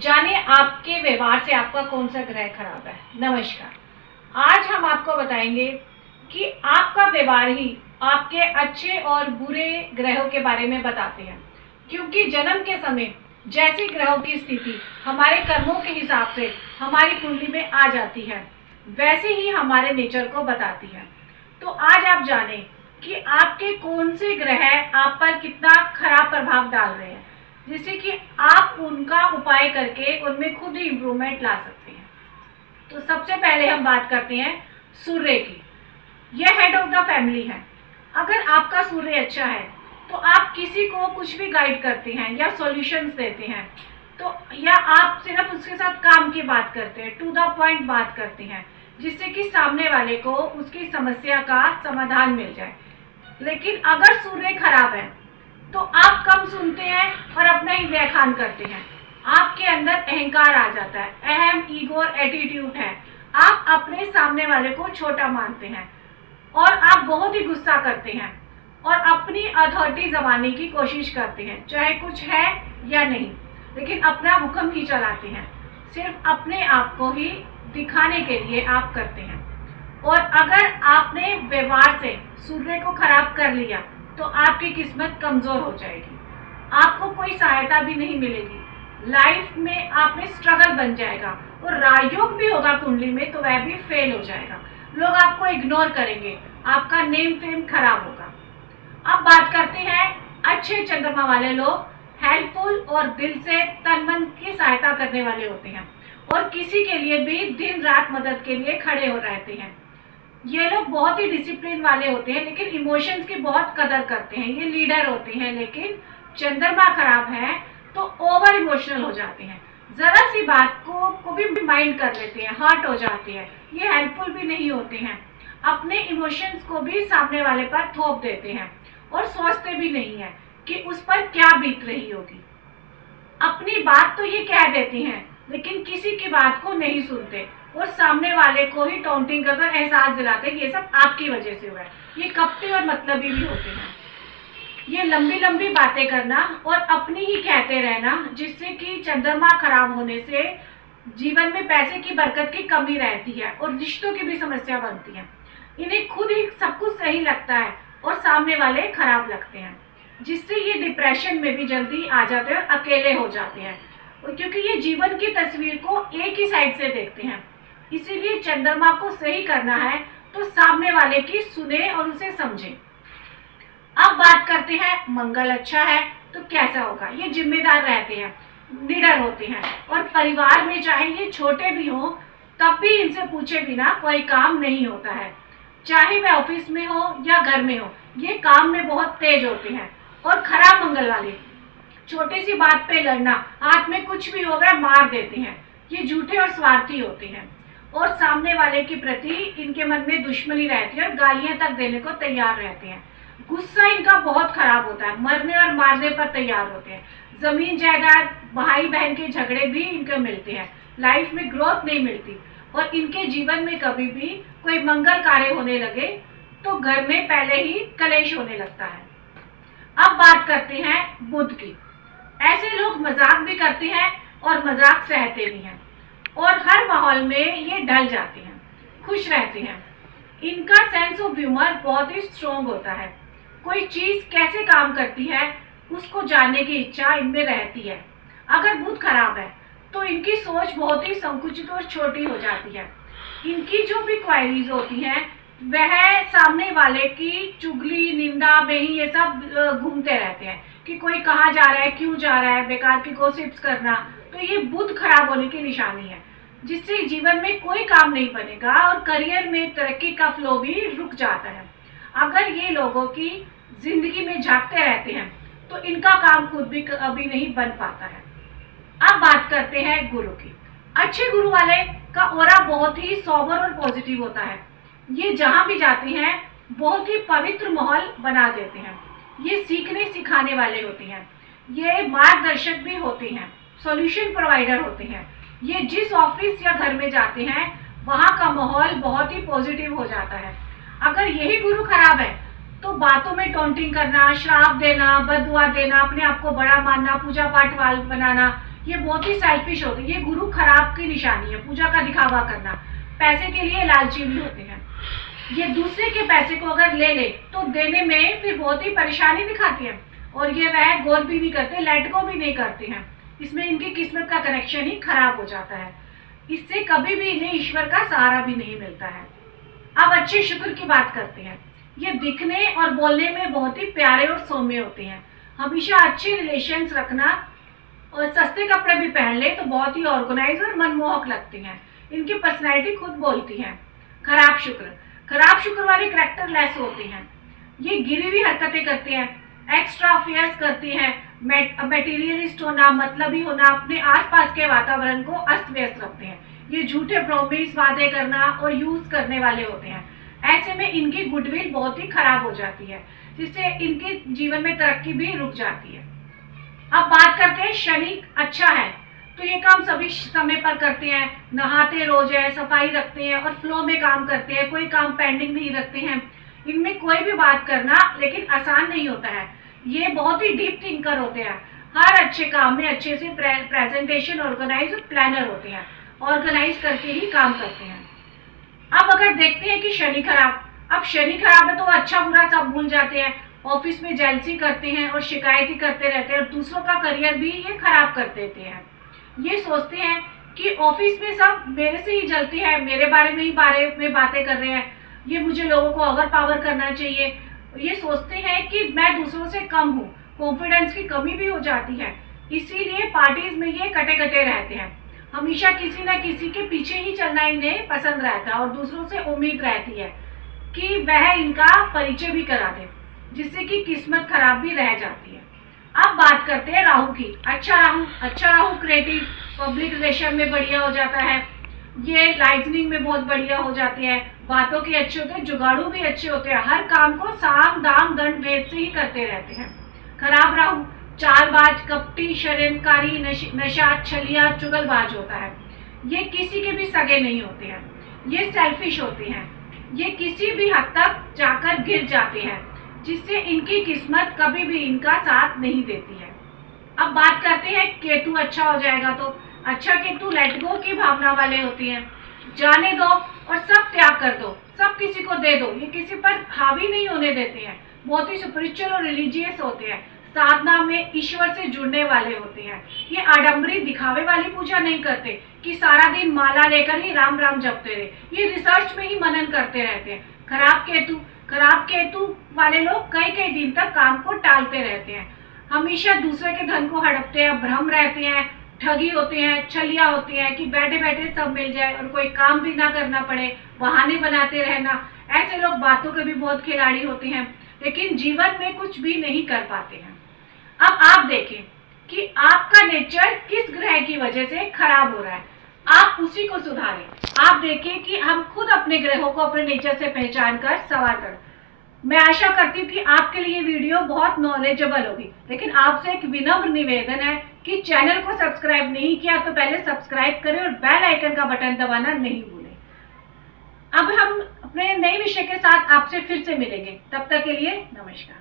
जाने आपके व्यवहार से आपका कौन सा ग्रह खराब है। नमस्कार। आज हम आपको बताएंगे कि आपका व्यवहार ही आपके अच्छे और बुरे ग्रहों के बारे में बताते हैं, क्योंकि जन्म के समय जैसी ग्रहों की स्थिति हमारे कर्मों के हिसाब से हमारी कुंडली में आ जाती है, वैसे ही हमारे नेचर को बताती है। तो आज आप जाने कि आपके कौन से ग्रह आप पर कितना खराब प्रभाव डाल रहे हैं, जिससे कि आप उनका उपाय करके उनमें खुद ही इम्प्रूवमेंट ला सकते हैं। तो सबसे पहले हम बात करते हैं सूर्य की। यह हेड ऑफ द फैमिली है। अगर आपका सूर्य अच्छा है तो आप किसी को कुछ भी गाइड करते हैं या सॉल्यूशंस देते हैं, तो या आप सिर्फ उसके साथ काम की बात करते हैं, टू द पॉइंट बात करते हैं, जिससे कि सामने वाले को उसकी समस्या का समाधान मिल जाए। लेकिन अगर सूर्य खराब है तो आप कम सुनते हैं और अपना ही व्याख्यान करते हैं। आपके अंदर अहंकार आ जाता है, अहम ईगो एटीट्यूड है। आप अपने सामने वाले को छोटा मानते हैं और आप बहुत ही गुस्सा करते हैं और अपनी अथॉरिटी जमाने की कोशिश करते हैं, चाहे कुछ है या नहीं, लेकिन अपना हुक्म ही चलाते हैं। सिर्फ अपने आप को ही दिखाने के लिए आप करते हैं। और अगर आपने व्यवहार से सूर्य को खराब कर लिया तो आपकी किस्मत कमजोर हो जाएगी, आपको कोई सहायता भी नहीं मिलेगी, लाइफ में आप में स्ट्रगल बन जाएगा और राजयोग भी होगा कुंडली में तो वह भी फेल हो जाएगा। लोग आपको इग्नोर करेंगे, आपका नेम फेम खराब होगा। अब बात करते हैं अच्छे चंद्रमा वाले लोग। हेल्पफुल और दिल से तन मन की सहायता करने वाले होते हैं और किसी के लिए भी दिन रात मदद के लिए खड़े हो रहते हैं। ये लोग बहुत ही डिसिप्लिन वाले होते हैं, लेकिन इमोशंस की बहुत कदर करते हैं। ये लीडर होते हैं, लेकिन चंद्रमा खराब है तो ओवर इमोशनल हो जाते हैं, जरा सी बात को भी माइंड कर लेते हैं, हर्ट हो जाते हैं। ये हेल्पफुल भी नहीं होते हैं, अपने इमोशंस को भी सामने वाले पर थोप देते हैं और सोचते भी नहीं है कि उस पर क्या बीत रही होगी। अपनी बात तो ये कह देते हैं, लेकिन किसी की बात को नहीं सुनते और सामने वाले को ही टॉन्टिंग कर एहसास दिलाते हैं कि ये सब आपकी वजह से हुआ है। ये कपटी और मतलबी भी होते हैं। ये लंबी लंबी बातें करना और अपनी ही कहते रहना, जिससे कि चंद्रमा खराब होने से जीवन में पैसे की बरकत की कमी रहती है और रिश्तों की भी समस्या बनती है। इन्हें खुद ही सब कुछ सही लगता है और सामने वाले खराब लगते हैं, जिससे ये डिप्रेशन में भी जल्दी आ जाते हैं और अकेले हो जाते हैं, और क्योंकि ये जीवन की तस्वीर को एक ही साइड से देखते हैं। इसीलिए चंद्रमा को सही करना है तो सामने वाले की सुने और उसे समझे। अब बात करते हैं मंगल अच्छा है तो कैसा होगा। ये जिम्मेदार रहते हैं, लीडर होते हैं और परिवार में चाहे ये छोटे भी हों तब भी इनसे पूछे बिना कोई काम नहीं होता है, चाहे वह ऑफिस में हो या घर में हो। ये काम में बहुत तेज होते हैं। और खराब मंगल वाले छोटी सी बात पे लड़ना, हाथ में कुछ भी हो गया मार देते हैं। ये झूठे और स्वार्थी होते हैं और सामने वाले के प्रति इनके मन में दुश्मनी रहती है और गालियां तक देने को तैयार रहते हैं। गुस्सा इनका बहुत खराब होता है, मरने और मारने पर तैयार होते हैं। जमीन जायदाद भाई बहन के झगड़े भी इनको मिलते हैं, लाइफ में ग्रोथ नहीं मिलती और इनके जीवन में कभी भी कोई मंगल कार्य होने लगे तो घर में पहले ही कलेश होने लगता है। अब बात करते हैं बुध की। ऐसे लोग मजाक भी करते हैं और मजाक सहते भी हैं और हर माहौल में ये ढल जाते हैं, खुश रहते हैं। इनका सेंस ऑफ ह्यूमर बहुत ही स्ट्रोंग होता है। कोई चीज कैसे काम करती है उसको जानने की इच्छा इनमें रहती है। अगर बुध खराब है तो इनकी सोच बहुत ही संकुचित और छोटी हो जाती है। इनकी जो भी क्वायरीज होती हैं वह सामने वाले की चुगली निंदा में ही ये सब घूमते रहते हैं कि कोई कहाँ जा रहा है, क्यों जा रहा है, बेकार की गॉसिप्स करना। तो ये बुध खराब होने की निशानी है, जिससे जीवन में कोई काम नहीं बनेगा और करियर में तरक्की का फ्लो भी रुक जाता है। अगर ये लोगों की जिंदगी में झांकते रहते हैं तो इनका काम खुद भी कभी नहीं बन पाता है। अब बात करते हैं गुरु की। अच्छे गुरु वाले का ऑरा बहुत ही सोबर और पॉजिटिव होता है। ये जहाँ भी जाते हैं बहुत ही पवित्र माहौल बना देते हैं। ये सीखने सिखाने वाले होते हैं, ये मार्गदर्शक भी होते हैं, सॉल्यूशन प्रोवाइडर होते हैं। ये जिस ऑफिस या घर में जाते हैं वहाँ का माहौल बहुत ही पॉजिटिव हो जाता है। अगर यही गुरु खराब है तो बातों में टॉन्टिंग करना, श्राप देना, बददुआ देना, अपने आप को बड़ा मानना, पूजा पाठ वाल बनाना, ये बहुत ही सेल्फिश होते हैं। ये गुरु खराब की निशानी है, पूजा का दिखावा करना, पैसे के लिए लालची भी होते हैं। ये दूसरे के पैसे को अगर ले ले तो देने में फिर बहुत ही परेशानी दिखाती है, और ये वह गौर भी नहीं करते, लेट गो भी नहीं करते हैं। इसमें इनकी किस्मत का कनेक्शन ही खराब हो जाता है। इससे कभी भी इन्हें ईश्वर का सहारा भी नहीं मिलता है। अब अच्छे शुक्र की बात करते हैं। ये दिखने और बोलने में बहुत ही प्यारे और सौम्य होते हैं। हमेशा अच्छे रिलेशंस रखना और सस्ते कपड़े भी पहन ले तो बहुत ही ऑर्गेनाइज और मनमोहक लगते हैं। इनकी पर्सनैलिटी खुद बोलती है। खराब शुक्र वाले करैक्टर लेस होते हैं। ये गिरी हुई हरकतें करते हैं, एक्स्ट्रा अफेयर्स करते हैं, मटेरियलिस्ट होना, मतलबी होना, अपने आसपास के वातावरण को अस्त व्यस्त रखते हैं। ये झूठे प्रॉमिस, वादे करना और यूज करने वाले होते हैं। ऐसे में इनकी गुडविल बहुत ही खराब हो जाती है, जिससे इनके जीवन में तरक्की भी रुक जाती है। अब बात करते हैं शनि अच्छा है तो ये काम सभी समय पर करते हैं, नहाते रोज है, सफाई रखते हैं और फ्लो में काम करते हैं, कोई काम पेंडिंग नहीं रखते हैं। इनमें कोई भी बात करना लेकिन आसान नहीं होता है। ये बहुत ही डीप थिंकर होते हैं। हर अच्छे काम में अच्छे से प्रेजेंटेशन, ऑर्गेनाइज और प्लानर होते हैं, ऑर्गेनाइज करके ही काम करते हैं। अब अगर देखते हैं कि शनि खराब, अब शनि खराब है तो अच्छा बुरा सब भूल जाते हैं, ऑफिस में जेलसी करते हैं और शिकायत करते रहते हैं, और दूसरों का करियर भी ये खराब कर देते हैं। ये सोचते हैं कि ऑफिस में सब मेरे से ही जलते हैं, मेरे बारे में बातें कर रहे हैं, ये मुझे लोगों को ओवर पावर करना चाहिए। ये सोचते हैं कि मैं दूसरों से कम हूँ, कॉन्फिडेंस की कमी भी हो जाती है। इसीलिए पार्टीज में ये कटे कटे रहते हैं। हमेशा किसी न किसी के पीछे ही चलना इन्हें पसंद रहता है, और दूसरों से उम्मीद रहती है कि वह इनका परिचय भी करा दे, जिससे कि किस्मत खराब भी रह जाती है। अब बात करते हैं राहु की। अच्छा राहु क्रिएटिव, पब्लिक रिलेशन में बढ़िया हो जाता है। ये लाइजनिंग में बहुत बढ़िया हो जाते हैं, बातों के अच्छे होते हैं, जुगाड़ू भी अच्छे होते हैं, हर काम को साम दाम दंड भेद से ही करते रहते हैं। खराब राहु चालबाज, कपटी, षड्यंत्रकारी, नशा, छलिया, चुगलबाज होता है। ये किसी के भी सगे नहीं होते हैं, ये सेल्फिश होते हैं, ये किसी भी हद तक जाकर गिर जाते हैं, जिससे इनकी किस्मत कभी भी इनका साथ नहीं देती है। अब बात करते हैं केतु अच्छा हो जाएगा तो। अच्छा केतु लेट गो की भावना वाले होती हैं, जाने दो और सब त्याग कर दो, सब किसी को दे दो, ये किसी पर हावी नहीं होने देते हैं, बहुत ही स्पिरिचुअल और रिलीजियस होते हैं, साधना में ईश्वर से जुड़ने वाले होते हैं। ये आडंबरी दिखावे वाली पूजा नहीं करते कि सारा दिन माला लेकर ही राम राम जपते रहे, ये रिसर्च में ही मनन करते रहते हैं। खराब केतु वाले लोग कई कई दिन तक काम को टालते रहते हैं, हमेशा दूसरे के धन को हड़पते हैं, भ्रम रहते हैं, ठगी होते हैं, छलिया होती है कि बैठे बैठे सब मिल जाए और कोई काम भी ना करना पड़े, बहाने बनाते रहना। ऐसे लोग बातों के भी बहुत खिलाड़ी होते हैं, लेकिन जीवन में कुछ भी नहीं कर पाते हैं। अब आप देखें कि आपका नेचर किस ग्रह की वजह से खराब हो रहा है, आप उसी को सुधारें। आप देखें कि हम खुद अपने ग्रहों को अपने नेचर से पहचान कर सवार करें। मैं आशा करती हूँ कि आपके लिए वीडियो बहुत नॉलेजेबल होगी, लेकिन आपसे एक विनम्र निवेदन है कि चैनल को सब्सक्राइब नहीं किया तो पहले सब्सक्राइब करें और बेल आइकन का बटन दबाना नहीं भूलें। अब हम अपने नए विषय के साथ आपसे फिर से मिलेंगे, तब तक के लिए नमस्कार।